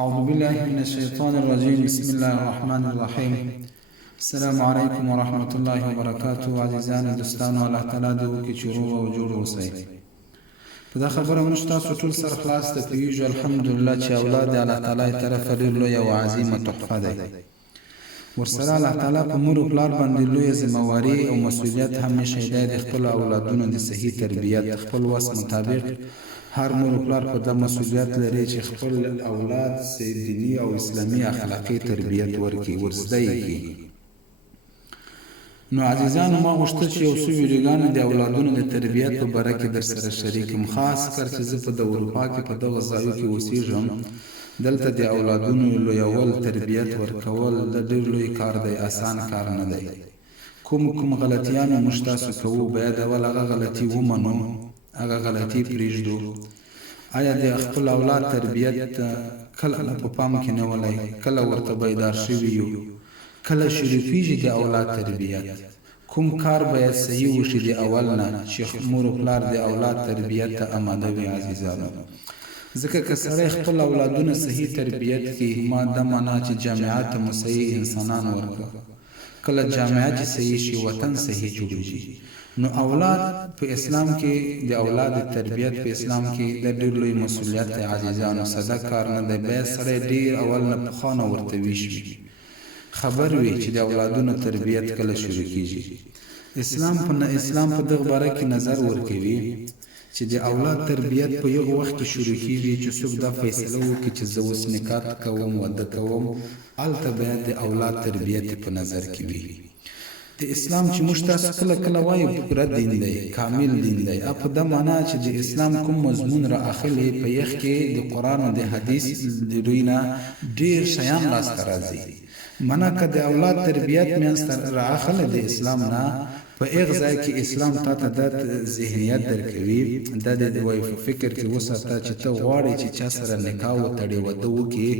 أعوذ بالله من الشيطان الرجيم. بسم الله الرحمن الرحيم. السلام عليكم ورحمة الله وبركاته. عزیزان دوستانو، الله تعالی دې وکړي چې روغ او جوړ اوسئ. په دا خبره موږ تاسو ټول سره خلاص ته پوهېږو الحمدلله چې اولاد د الله تعالی طرفه ډېر لویه او عظیمه تحفه دی. ورسره الله تعالی په مور او پلار باندې لویه ذمهواري او مسؤلیت هم ایښی دی د خپلو اولادونو د صحیح تربیت د خپل وس مطابق. هر مور او پلار په دا مسؤلیت لري چې خپل اولاد دیني او اسلامي اخلاقي تربیت ورکړي، ورزده یې کړي. نو عزیزانو، ما غوښتل چې یو څو ویډیوګانې د اولادونو د تربیت په باره کې در سره شریک کړم، خاص کر چې زه په د اروپا کې په دغه ځایو کې اوسېږم. دلته د اولادونو لویول، تربیت ورکول د ډېر لوی کار دی، آسان کار نه دی. کوم غلطیانې موږ تاسو کوو، باید اول هغه غلطي ومنو، هغه غلطي پرېږدو. آیا د خپل اولاد تربیت کله په پام کې نیولی، کله ورته بیدار شوي یو، کله شروع د اولاد تربیت، کوم کار باید صحیح وشي د اول نه چې مور او پلار د اولاد تربیت ته آماده وي. عزیزانو، ځکه که سړی خپل اولادونه صحیح تربیت کړي، ما دا معنا چې جامعات ته مو صحیح انسانان ورکړه. کله جامعه چې صحیح شي، وطن صحیح جوړېږي. نو اولاد په اسلام کې د اولاد تربیت په اسلام کې د ډېر لوی مسؤلیت دی. عزیزانو، ساده کار نه دی. باید سړی ډېر اول نه پخوا نه ورته ویښ وي، خبر وي چې د اولادونو تربیت کله شروع کېږي. اسلام په دغه باره کې نظر ورکوي چې د اولاد تربیت په یو وخت کې شروع کېږي چې څوک دا فیصله وکړي چې زه اوس نکاح کوم، واده کوم، هلته باید د اولاد تربیت په نظر کې وي. د اسلام چې موږ تاسو کله وایو پوره دین دی، کامل دین دی، په دا معنا چې د اسلام کوم مضمون را اخلي په یخ کې د قرآن او د حدیث د دوی نه ډېر شیان لاسته راځي. منه که د اولاد تربیت منځته را اخلي د اسلام نه، په هغه ځای کې اسلام تا ته دا ذهنیت درکوي، دا د وایي په فکر کې وساته چې ته غواړې چې چا سره نکاح وتړې، واده وکړې،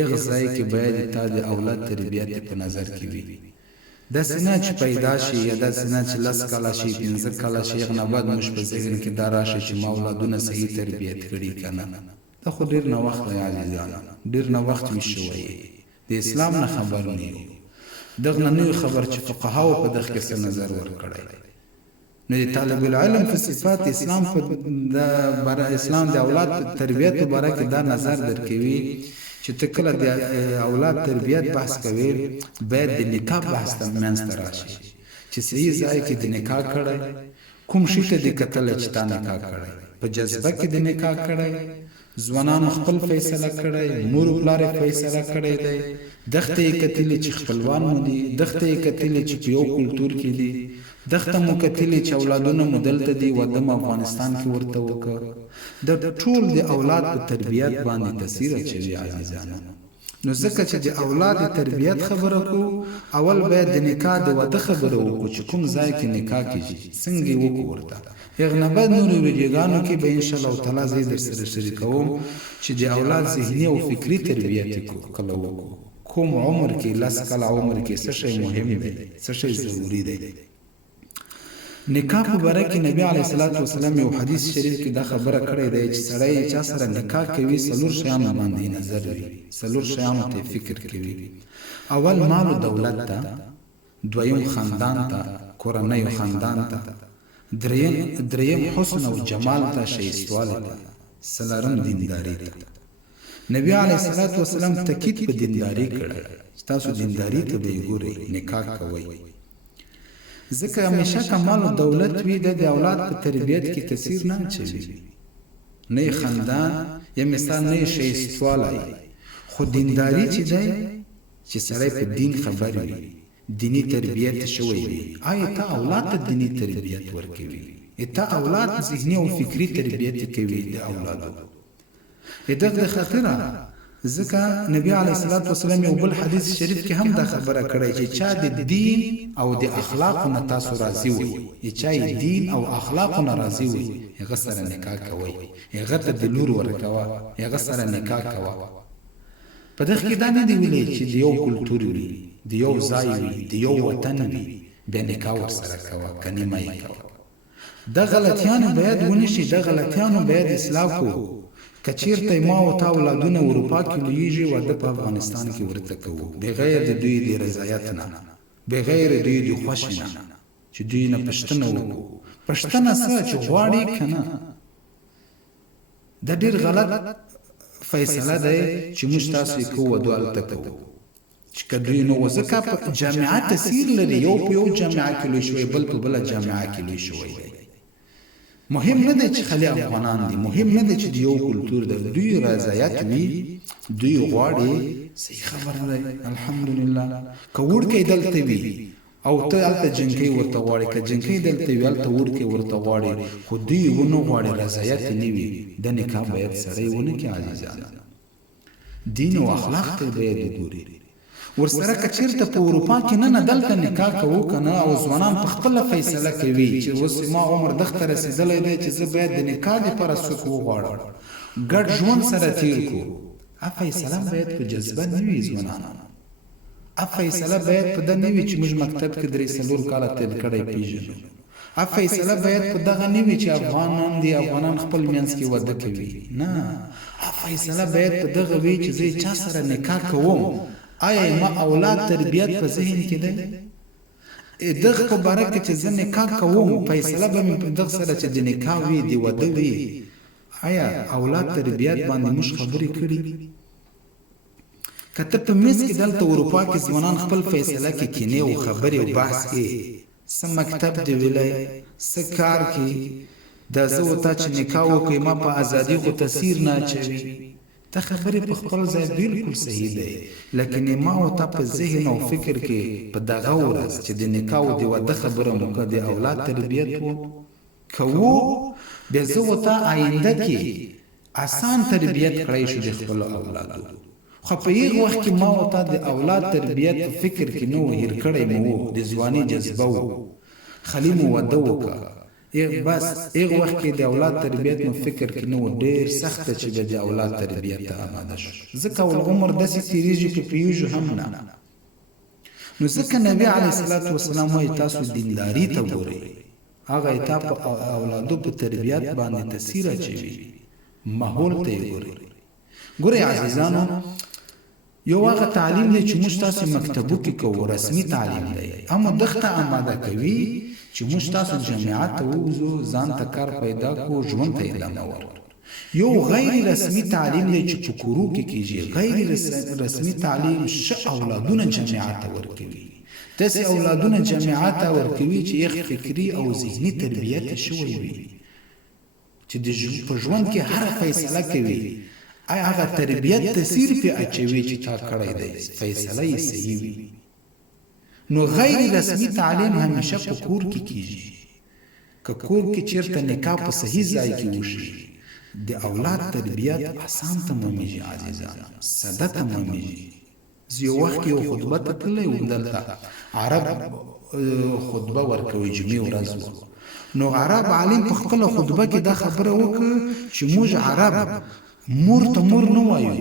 هغه ځای کې باید تا د اولاد تربیت په نظر کې وي. داسې نه چې پیدا شي، یا داسې نه چې 10 کاله شي، 15 کاله شي، هغه نه بعد موږ په ذهن کې دا راشي چې ما اولادونه صحیح تربیت کړي که نه. دا خو ډېر ناوخت دی عزیزانو، ډېر ناوخت ویښ شوی، د اسلام نه خبر نه یو. دغه نه نوی خبر چې فقهاو په دغه کې څه نظر ورکړی. نو د طالب العلم په صفات اسلام د اولاد تربیت په باره کې دا نظر درکوي چې ته کله د اولاد تربیت بحث کوي، باید د نکاح بحث ته منځته راشي چې صحیح ځای کې د نکاح کړی، کوم شي ته د کتلی چې تا نکاح کړی، په جذبه کې د نکاح کړی، ځوانانو خپل فیصله کړی، مور و پلار فیصله کړی دی، دښته یې کتلې چې خپلوان مو دي، دښته یې کتلې چې په یو کلتور کې دي، دښته مو کتلې چې اولادونه مو دلته دي، واده مو افغانستان کې ورته وکړه. د ټول د اولاد په تربیت باندې تاثیر اچوي عزیزانو. نو ځکه چې د اولاد تربیت خبره کو، اول باید د نکاح د واده خبره وکړو چې کوم ځای کې نکاح کېږي، څنګه یې وکړو ورته. هغه نه بعد نورو ویډیوګانو کې به انشاءالله تعالی زه در سره شریکوم چې د اولاد ذهني او فکري تربیت کله وکړو، کوم عمر کې، 10 کاله عمر کې څه شی مهم دی، څه شی ضروري دی. نکاح په باره کې نبی علیه الصلاة والسلام یو حدیث شریف کې دا خبره کړې ده چې سړی چا سره نکاح کوي، 4 شیانو باندې نظر وي، 4 شیانو ته فکر کوي. اول مال او دولت ته، دویم خاندان ته، کورنۍ خاندان ته، دریم حسن او جمال ته، ښایستوالی ته، څلورم دینداري ته. نبی علیه الصلاة والسلام تاکید په دینداري کړی، تاسو دینداري ته به یې ګورئ نکاح کوئ. ځکه همیشه که مال او دولت وي، د اولاد په تربیت کې تاثیر نه اچوي، نه خاندان یا مثال نه ښایستوالی. خو دینداري چې دی، چې سړی په دین خبر وي، دینی تربیت شوی وي، آیا ته اولاد ته دینی تربیت ورکوي؟ ته اولاد ذهني او فکري تربیت کوي د اولادو. دغه خطره ځکه نبی علیه الصلاة والسلام یو بل حدیث شریف کې هم دا خبره کړی چې چا د دین او د اخلاقو نه تاسو راضي وي، چا یې دین او اخلاقو نه راضي وي، هغه سره نکاح کوئ، هغه ته د لور ورکوه، هغه سره نکاح کوه. په دغه کې دا نه دی ویلی چې د یو کلتور وي، د یو ځای وي، د یو وطن وي، بیا نکاح ورسره کوه، که نیمه یې کوه. دا غلطیانو باید ونشي، دا غلطیانو باید اصلاح کو. که چیرته ما او تا اولادونه اروپا کې لویږي واده په افغانستان کې ورته کوو بغیر د دوی د رضایت نه بغیر دوی د خوښۍ نه چې دوی نه پښتنه وکړو پښتنه څه چې غواړي که نه دا ډېر غلط فیصله دی چې موږ تاسو یې کوو ودو هلته کوو چې که دوی نو ځکه په جامعه تاثیر لري یو په یو جامعه کې لوی شوی بل په بله جامعه کې لوی شوی دی مهم نه دی چې خالي افغانان دي مهم نه دی چې د یو کلتور دی دوی رضایت وي دوی غواړي صحیح خبره دی الحمدلله که وړکی دلته وي او ته هلته جنکۍ ورته غواړې که جنکۍ دلته وي هلته وړکی ورته غواړې خو دوی ونه غواړي رضایت یې نه وي د نکاح باید سړی ونه کړي عزیزانه دین او اخلاق ته باید وګوري ورسره که چېرته په اروپا کې نه دلته نکاح کوو که نه او ځوانان په خپله فیصله کوي چې اوس ما عمر دغته رسېدلی دی چې زه باید د نکاح دپاره څوک وغواړم ګډ ژوند سره تیر کړو فیصله باید په جذبه نه وي ځوانانو فیصله باید په ده نه وي چې موږ مکتب کې 3-4 کاله تېر کړی پېژنو فیصله باید په دغه نه وي چې افغانان دي افغانان خپل منځ کې واده کوي نه فیصله باید په دغه وي چې زه چا سره نکاح کوم آیا ما اولاد تربیت په ذهن کې ده دغه په باره کې چې زه نکاح کوم فیصله به مې په دغه سره چې د نکاح وي د واده وي آیا اولاد تربیت باندې موږ خبرې کړي که ته په میز کې دلته اروپا کې ځوانان خپل فیصله کې کینې او خبرې او بحث کې څه مکتب دی ویلی څه کار کې دا زه ورته چې نکاح وکړې ما په ازادي خو تاثیر نه اچوي ته خبرې په خپل ځای بالکل صحیح دی لیکن ما ورته په ذهن او فکر کې په دغه ورځ چې د نکاح او د واده خبره مو که د اولاد تربیت کوو بیا زه ورته آینده کې اسان تربیت کړی شو د خپلو اولادو خو په هغه وخت کې ما ورته د اولاد تربیت په فکر کې نه و هیر کړی مو و د ځوانۍ جذبه و خالي مو واده وکړه بس هغه وخت کې د اولاد تربیت نو فکر کې نه و ډېر سخته چې به د اولاد تربیت ته آماده شو ځکه عمر داسې تېرېږي چې پوهېږو هم نه نو ځکه نبي علیه الصلاة وسلام وایي تاسو دینداري ته ګورئ هغه تا په اولادو په تربیت باندې تاثیر اچوي ماحول ته یې ګورئ عزیزانو یو هغه تعلیم دی چې موږ تاسو مکتبو کې کوو رسمي تعلیم دی اما دغه آماده کوي چې موږ تاسو جامعات ته ووځو ځان ته کار پیدا کړو ژوند ته ادامه ورکړو یو غیر رسمي تعلیم دی چې په کورو کې کیږي غیر رسمي تعلیم ښه اولادونه جامعات ته ورکوي داسې اولادونه جامعات ته ورکوي چې یې فکري او ذهني تربیت شوی وي چې په ژوند کې هر فیصله کوي آیا هغه تربیت تاثیر پې اچوي چې تا کړی دی فیصله یې صحیح وي نو غیر رسمي تعلیم همیشه په کور کې کیږي که کور کې چیرته نکاح په صحیح ځای کې وشي د اولاد تربیت اسان تمامیږي عزیزانو ساده تمامیږي زه یو وخت یو خطبه ته تللی وم دلته عرب خطبه ورکوي جمعې ورځ نو عرب عالم په خپله خطبه کې دا خبره وکړه چې موږ عرب مور ته مور نه وایو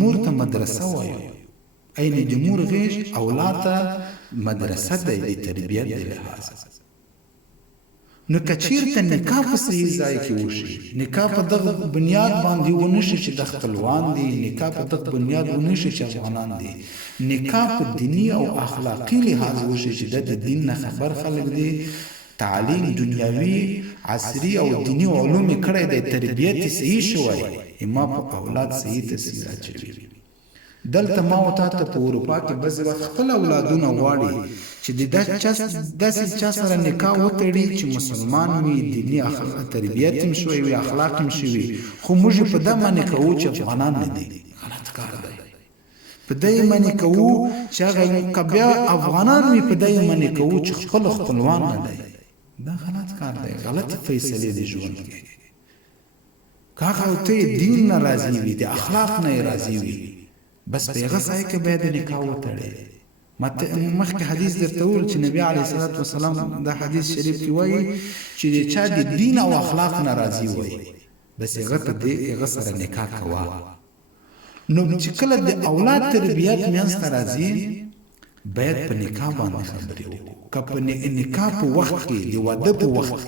مور ته مدرسه وایو این د مور غیږ اولاد ته مدرسه دی د تربیت د لحاظ نو که چیرته نکاح په صحیح ځای کې وشي نکاح په دغه بنیاد باندې ونه شي چې د خپلوان دي نکاح په دغه بنیاد ونه شي چې افغانان دي نکاح په دیني او اخلاقي لحاظ وشي چې د دین نه خبر خلک دي تعلیم دنیاوي عصري او دینی علوم کړی دی تربیت صحیح شوی اما په اولاد صحیح تاثیر اچوي دلته ما وتا ته په اروپا کې بس خپل اولادونه غواړي چې داسې چا سره نکاح وتړي چې مسلمان وي دیني اخلاق تربیت هم شوی وي اخلاق هم شوي خو موږ په ده باندې کوو چې افغانان نه دي غلط کار دی په ده یې باندې کوو چې هغه که بیا افغانان وي په ده یې باندې کوو چې خپلوان نه دی دا غلط کار دی غلط فیصلې دی ژوند کې که هغه ته دین نه راضي وي د اخلاق نه یې راضي وي بس په هغه ځای کې باید نکاح وتړي مخکې حدیث درته وویل چې نبي علیه الصلاة وسلام دا حدیث شریف کې وایي چې د چا د دین او اخلاق نه راضي وي بس هغه سره نکاح کوه نو چې کله د اولاد تربیت منځ ته راځي باید په نکاح باندې خبرې وکړو که په نکاح په وخت کې د واده په وخت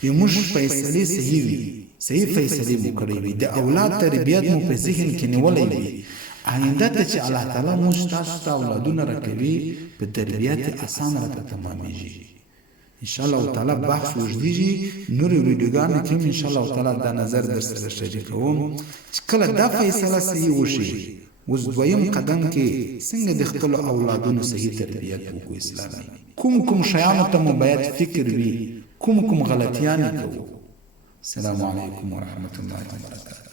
کې موږ فیصلې صحیح وي صحیح فیصلې مو کړې وي، د اولاد تربیت مو په ذهن کې نیولې وي، آینده ته چې الله تعالی موږ تاسو ته اولادونه راکوي په تربیت اسان راته تمامېږي. ان شاء الله تعالی بحث وجديږي نور ویډیوګانو کې ان شاء الله تعالی دا نظر در سره شریکوم چې کله دا فیصله صحیح وشي اوس دویم قدم کې څنګه د خپل اولادونو صحیح تربیت وکړو اسلامي، کوم شیانو ته مو باید فکر وي، کوم غلطیان کوو. السلام علیکم ورحمت الله وبرکاته.